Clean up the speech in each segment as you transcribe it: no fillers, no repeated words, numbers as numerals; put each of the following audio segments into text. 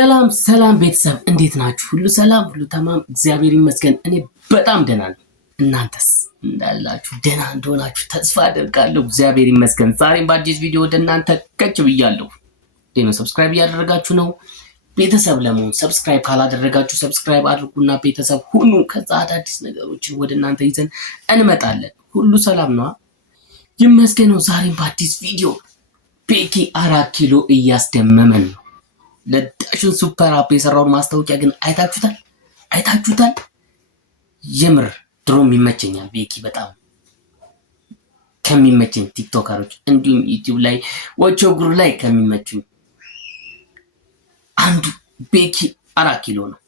ሰላም ቤተሰብ እንዴት ናችሁ? ሁሉ ሰላም፣ ሁሉ ተማም፣ እግዚአብሔር ይመስገን። እኔ በጣም ደህና ነኝ። እናንተስ እንዳላችሁ ደህና እንደሆናችሁ ተስፋ አደርጋለሁ። እግዚአብሔር ይመስገን። ዛሬም በአዲስ ቪዲዮ ወደ እናንተ ከች ብያለሁ። ደህና ሰብስክራይብ እያደረጋችሁ ነው። ቤተሰብ ለመሆን ሰብስክራይብ ካላደረጋችሁ ሰብስክራይብ አድርጉና ቤተሰብ ሁኑ። ከዛ አዳዲስ ነገሮችን ወደ እናንተ ይዘን እንመጣለን። ሁሉ ሰላም ነው ይመስገን። ዛሬም በአዲስ ቪዲዮ ቤኪ 4 ኪሎ እያስደመመን ነው። ለዳሽን ሱፐር አፕ የሰራውን ማስታወቂያ ግን አይታችሁታል? የምር ድሮም ይመቸኛል ቤኪ፣ በጣም ከሚመቸኝ ቲክቶከሮች እንዲሁም ዩቲዩብ ላይ ወቾ ጉሩ ላይ ከሚመቸኝ አንዱ ቤኪ 4 ኪሎ ነው።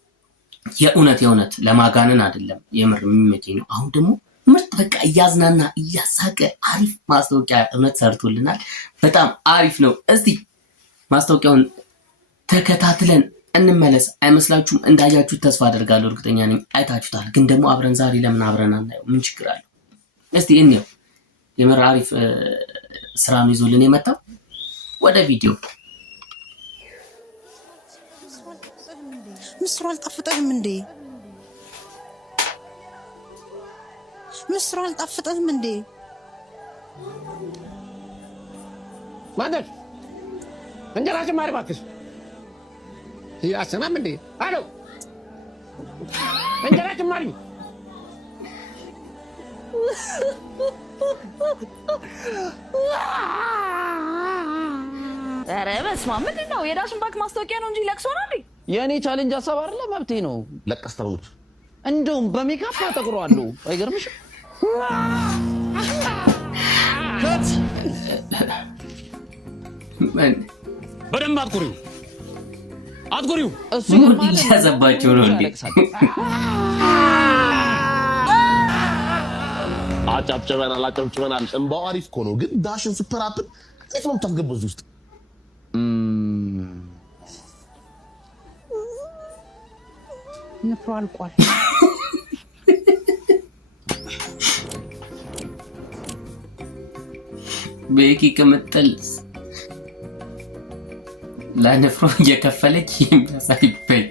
የእውነት ለማጋነን አይደለም፣ የምር የሚመቸኝ ነው። አሁን ደግሞ ምርጥ በቃ እያዝናና እያሳቀ አሪፍ ማስታወቂያ እውነት ሰርቶልናል። በጣም አሪፍ ነው። እስቲ ማስታወቂያውን ተከታትለን እንመለስ። አይመስላችሁም? እንዳያችሁት ተስፋ አደርጋለሁ፣ እርግጠኛ ነኝ አይታችሁታል። ግን ደግሞ አብረን ዛሬ ለምን አብረን አናየው? ምን ችግር አለው? እስቲ እንየው። የምር አሪፍ ስራ ነው ይዞልን የመጣው። ወደ ቪዲዮ። ምስሩ አልጣፍጠህም እንዴ? ምስሩ አልጣፍጠህም እንዴ? ማንደር እንጀራችን ማሪ ባክሽ አሰማም እንዴ? አሎ እንጀራችን ማሪ። ኧረ በስመ አብ! ምንድን ነው? የዳሽን ባንክ ማስታወቂያ ነው እንጂ ለቅሶ ነው እንዴ? የኔ ቻሌንጅ ሀሳብ አይደለ፣ መብቴ ነው። ለቀስተውት እንደውም በሜካፕ አጠቁረዋለሁ። አይገርምሽም? በደንብ አትኩሪው እሱ ይገርማል። ያዘባቸው ነው እንዴ? አጨብጭበናል። እንባው አሪፍ እኮ ነው። ግን ዳሽን ሱፐር አፕን እንዴት ነው የምታስገባው እዚህ ውስጥ? ንፍሮ አልቋል። ቤኪ ቅምጥል ለንፍሮ እየከፈለች የሚያሳይበኝ።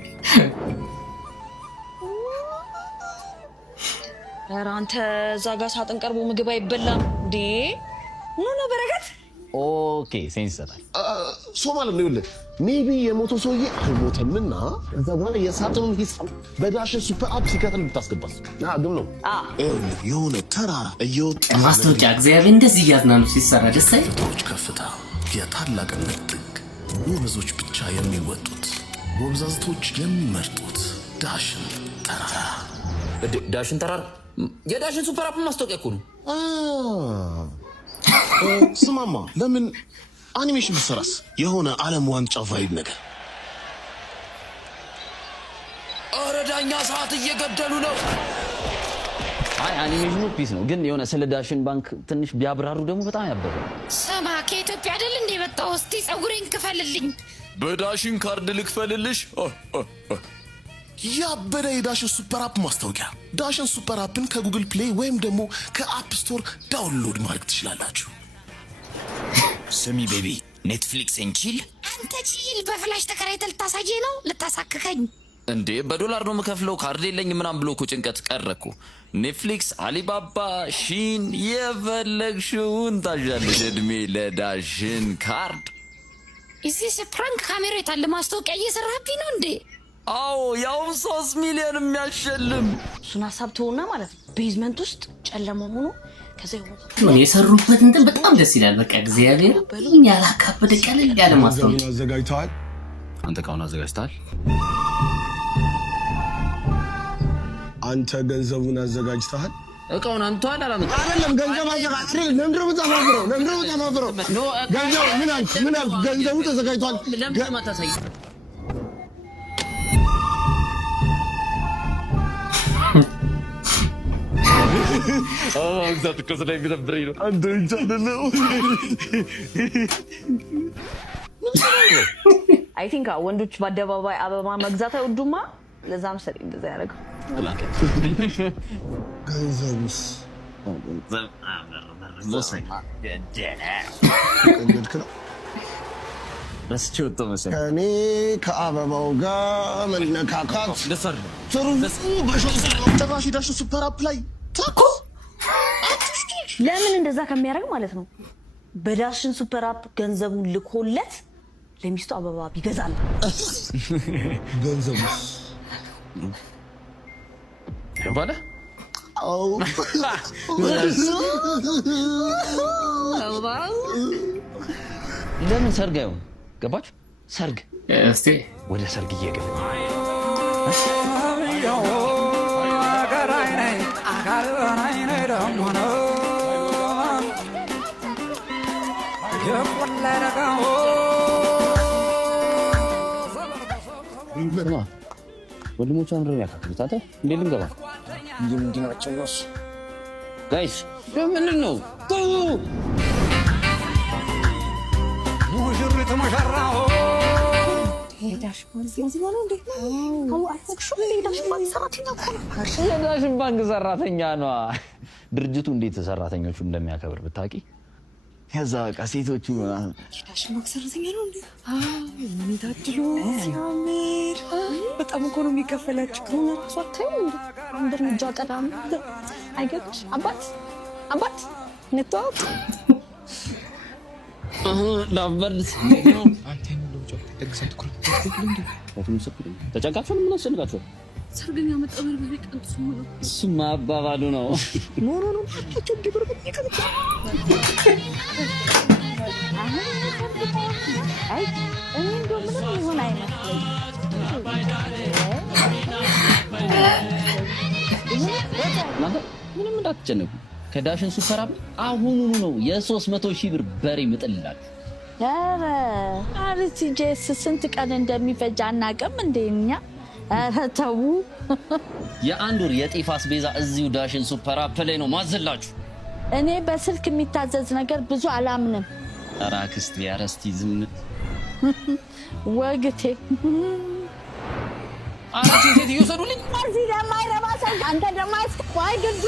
ኧረ አንተ እዛ ጋር ሳጥን ቀርቦ ምግብ አይበላም እንዴ? ኑ ነው በረከት። ኦኬ ሴንስ ይሰጣል። ሶ ማለት ነው ይኸውልህ፣ ሜቢ የሞቶ ሰውዬ አልሞተምና እዛ በኋላ የሳጥኑን ሂሳብ በዳሽን ሱፐር አፕ ሲከተል ብታስገባስ? ግን ነው የሆነ ተራራ እየወጣ ማስታወቂያ እግዚአብሔር እንደዚህ እያዝናኑ ሲሰራ ደስ አይል? ፎቶዎች ከፍታ፣ የታላቅነት ጥግ፣ ጎበዞች ብቻ የሚወጡት፣ ጎብዛዝቶች የሚመርጡት ዳሽን ተራራ። ዳሽን ተራራ የዳሽን ሱፐር አፕ ማስታወቂያ እኮ ነው። ስማማ ለምን አኒሜሽን ብትሰራስ? የሆነ ዓለም ዋንጫ ቫይብ ነገር። ኧረ ዳኛ ሰዓት እየገደሉ ነው። አይ አኒሜሽኑ ፒስ ነው፣ ግን የሆነ ስለ ዳሽን ባንክ ትንሽ ቢያብራሩ ደግሞ በጣም ያበረ። ስማ ከኢትዮጵያ አይደል እንደ መጣው? እስቲ ጸጉሬን ክፈልልኝ። በዳሽን ካርድ ልክፈልልሽ። ያበደ የዳሽን ሱፐር አፕ ማስታወቂያ። ዳሽን ሱፐር አፕን ከጉግል ፕሌይ ወይም ደግሞ ከአፕ ስቶር ዳውንሎድ ማድረግ ትችላላችሁ። ስሚ ቤቢ፣ ኔትፍሊክስ እንቺል። አንተ ቺል በፍላሽ ተከራይተህ ልታሳየኝ ነው? ልታሳክከኝ እንዴ? በዶላር ነው የምከፍለው፣ ካርድ የለኝም ምናምን ብሎ እኮ ጭንቀት ቀረኩ። ኔትፍሊክስ፣ አሊባባ፣ ሺን የፈለግሽውን ታዣለሽ። እድሜ ለዳሽን ካርድ። እዚህ ፕራንክ ካሜራ የታለ? ማስታወቂያ እየሰራህብኝ ነው እንዴ? አዎ ያውም 3 ሚሊዮን የሚያሸልም። እሱን ሀሳብ ተውና ማለት ነው ቤዝመንት ውስጥ ጨለማ ሆኖ ከዛ የሰሩበት እንትን በጣም ደስ ይላል። በቃ እግዚአብሔር ያላካበደ ቀለል ያለ ማስታወቂያ አዘጋጅተዋል። አንተ እቃውን አዘጋጅተሃል? አንተ ገንዘቡን አዘጋጅተሃል? እቃውን አንተዋል አላመጣ አይደለም ገንዘብ አዘጋጅተሃል። ለምንድነው የምታማፍረው? ገንዘቡ ምን አልክ? ገንዘቡ ተዘጋጅቷል። ለምን ማታሳይ? ግዛት እኮ ስለሚደብረኝ ነው። አንተ ብቻ አይደለም። አይ ቲንክ ወንዶች በአደባባይ አበባ መግዛት አይወዱማ። ለዛ መሰለኝ እንደዛ ያደረገው። ገንዘቡስ ረስቼ ወጣሁ መሰለኝ። ከእኔ ከአበባው ጋር መነካካት ትርፉ በሾፍ ጭራሽ ዳሽን ሱፐር አፕ ላይ ታኮ ለምን እንደዛ ከሚያደርግ ማለት ነው በዳሽን ሱፐር አፕ ገንዘቡን ልኮለት ለሚስቱ አበባ ቢገዛል ገንዘቡስ ባለ ለምን ሰርግ አይሆን? ገባችሁ? ሰርግ እስቲ ወደ ሰርግ እየገባ ወንድሞቹ አንድሮ ያካክሉት አንተ እንዴት ልንገባ እንዲናቸው ነው ጋይስ ምንድን ነው ሙሽሪት ሙሽራው የዳሽን ባንክ ሰራተኛ ነዋ። ድርጅቱ እንዴት ሰራተኞቹ እንደሚያከብር ብታውቂ። ከዛ በቃ ሴቶቹ የዳሽን ባንክ ሰራተኛ ነው እንዴ? ታድሎ ሲያምር በጣም እኮ ነው የሚከፈላችሁ። ከራሱ አታዩ እንደ እርምጃ ቀዳም አይገርምሽ? አባት ነጥቷት ላበርስ ተጨቃችሁ ምን አስጨንቃችሁ? ሰርገኛ መጣ በርበሬ ቀንጥሱ ነው። እሱማ አባባሉ ነው። ኖ አታችሁ ዲብርበ ይከብቻ አይ እንደው ምንም ይሆን አይመስለኝ። ምንም እንዳትጨነቁ። ከዳሽን ሱፐር አፕ አሁኑኑ ነው የ300,000 ብር በሬ ምጥልላችሁ። ኧረ አርቲጄስ ስንት ቀን እንደሚፈጅ አናውቅም እንደኛ። ኧረ ተው። የአንድ ወር የጤፍ አስቤዛ እዚሁ ዳሽን ሱፐር አፕ ላይ ነው ማዘላችሁ። እኔ በስልክ የሚታዘዝ ነገር ብዙ አላምንም። ኧረ አክስቴ ኧረ እስቲ ዝም ወግቴ አራቲ ሴት ይወሰዱልኝ። እዚህ ደግሞ አይረባ ሰው አንተ ደግሞ አይስኳይ ግድ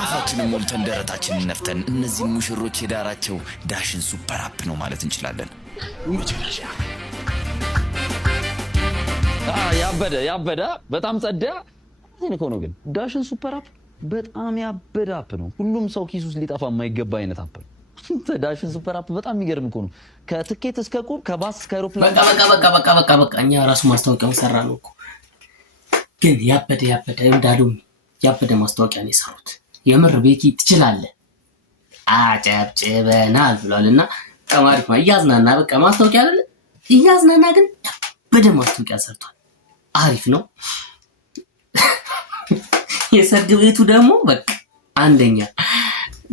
አፋችንን ሞልተን ደረታችንን ነፍተን እነዚህ ሙሽሮች የዳራቸው ዳሽን ሱፐር አፕ ነው ማለት እንችላለን። ያበደ በጣም ጸዳ እኮ ነው። ግን ዳሽን ሱፐር አፕ በጣም ያበደ አፕ ነው። ሁሉም ሰው ኪስ ውስጥ ሊጠፋ የማይገባ አይነት አፕ ነው። ዳሽን ሱፐር አፕ በጣም የሚገርም እኮ ነው። ከትኬት እስከ ቁብ፣ ከባስ እስከ አውሮፕላን በቃ እኛ ራሱ ማስታወቂያውን ሰራ ነው እኮ። ግን ያበደ እንዳሉም ያበደ ማስታወቂያ ነው የሰሩት። የምር ቤኪ ትችላለህ አጨብጭበናል ብሏልና ተማሪክ ነው እያዝናና በቃ ማስታወቂያ አይደለ እያዝናና ግን ያበደ ማስታወቂያ ሰርቷል። አሪፍ ነው። የሰርግ ቤቱ ደግሞ በቃ አንደኛ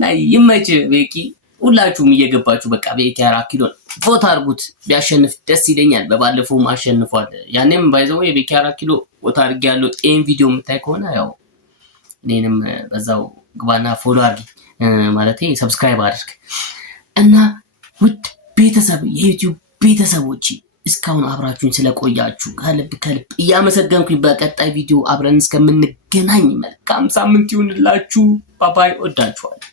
ላይ ይመች ቤኪ። ሁላችሁም እየገባችሁ በቃ ቤኪ 4 ኪሎ ፎቶ አድርጉት። ቢያሸንፍ ደስ ይለኛል። በባለፈውም አሸንፏል። ያኔም ባይዘው የቤኪ 4 ኪሎ ፎቶ አድርጌያለሁ። ይሄን ቪዲዮ የምታይ ከሆነ ያው እኔንም በዛው ግባና ፎሎ አድርጊ ማለቴ ሰብስክራይብ አድርግ እና ውድ ቤተሰብ የዩቲዩብ ቤተሰቦች እስካሁን አብራችሁኝ ስለቆያችሁ ከልብ እያመሰገንኩኝ በቀጣይ ቪዲዮ አብረን እስከምንገናኝ መልካም ሳምንት ይሁንላችሁ። ባባይ ወዳችኋለሁ።